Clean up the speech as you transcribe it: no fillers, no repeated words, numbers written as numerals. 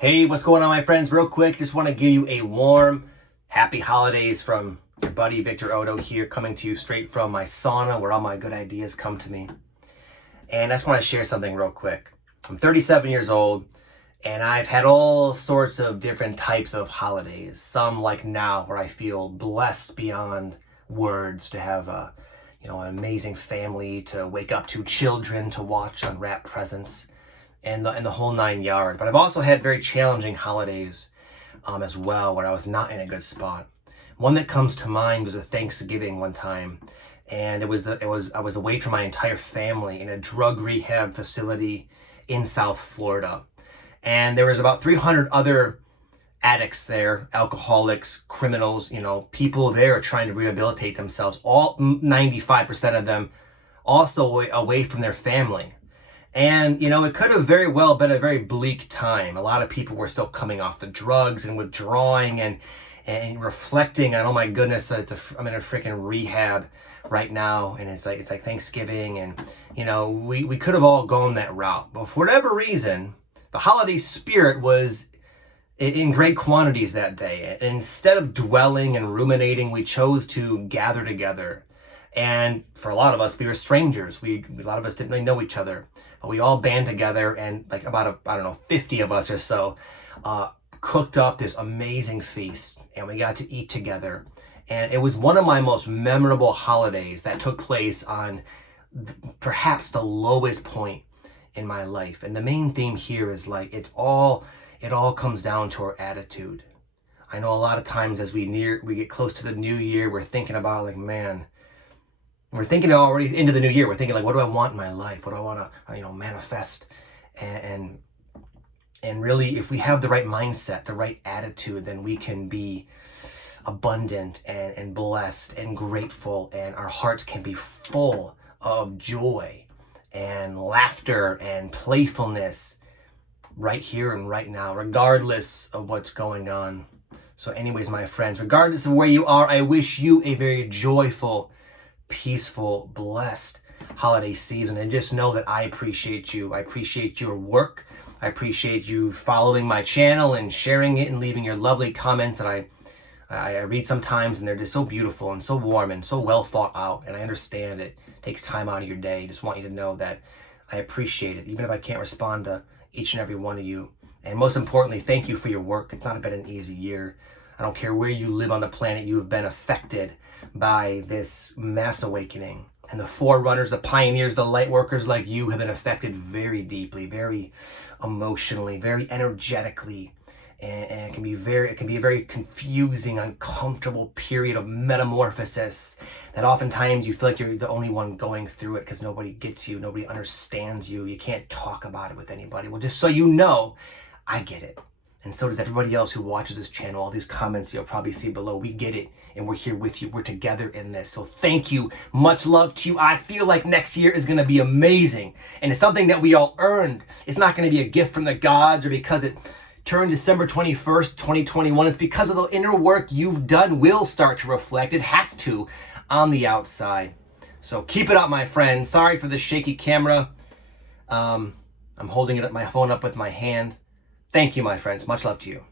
Hey, what's going on, my friends? Real quick, just want to give you a warm, happy holidays from your buddy Victor Oddo here, coming to you straight from my sauna where all my good ideas come to me. And I just want to share something real quick. I'm 37 years old, and I've had all sorts of different types of holidays. Some like now, where I feel blessed beyond words to have an amazing family to wake up to, children to watch unwrap presents, and the whole nine yards. But I've also had very challenging holidays as well, where I was not in a good spot. One that comes to mind was a Thanksgiving one time, and I was away from my entire family in a drug rehab facility in South Florida, and there was about 300 other addicts there, alcoholics, criminals, people there trying to rehabilitate themselves. All 95% of them also away from their family. And, it could have very well been a very bleak time. A lot of people were still coming off the drugs and withdrawing and reflecting on, oh my goodness, I'm in a freaking rehab right now. And it's like Thanksgiving. And, we could have all gone that route. But for whatever reason, the holiday spirit was in great quantities that day. Instead of dwelling and ruminating, we chose to gather together. And for a lot of us, we were strangers. A lot of us didn't really know each other. We all band together, and like about 50 of us or so, cooked up this amazing feast, and we got to eat together. And it was one of my most memorable holidays that took place on perhaps the lowest point in my life. And the main theme here is it all comes down to our attitude. I know a lot of times as we get close to the new year, we're thinking about man, we're thinking already into the new year. We're thinking what do I want in my life? What do I want to, manifest? And really, if we have the right mindset, the right attitude, then we can be abundant and blessed and grateful, and our hearts can be full of joy and laughter and playfulness right here and right now, regardless of what's going on. So anyways, my friends, regardless of where you are, I wish you a very joyful, peaceful, blessed holiday season. And just know that I appreciate you. I appreciate your work. I appreciate you following my channel and sharing it and leaving your lovely comments that I read sometimes, and they're just so beautiful and so warm and so well thought out. And I understand it takes time out of your day. Just want you to know that I appreciate it, even if I can't respond to each and every one of you. And most importantly, thank you for your work. It's not been an easy year. I don't care where you live on the planet, you have been affected by this mass awakening. And the forerunners, the pioneers, the light workers like you have been affected very deeply, very emotionally, very energetically. And it can be a very confusing, uncomfortable period of metamorphosis that oftentimes you feel like you're the only one going through it because nobody gets you, nobody understands you, you can't talk about it with anybody. Well, just so you know, I get it. And so does everybody else who watches this channel. All these comments you'll probably see below. We get it, and we're here with you. We're together in this. So thank you. Much love to you. I feel like next year is going to be amazing. And it's something that we all earned. It's not going to be a gift from the gods or because it turned December 21st, 2021. It's because of the inner work you've done will start to reflect. It has to on the outside. So keep it up, my friends. Sorry for the shaky camera. I'm holding my phone up with my hand. Thank you, my friends. Much love to you.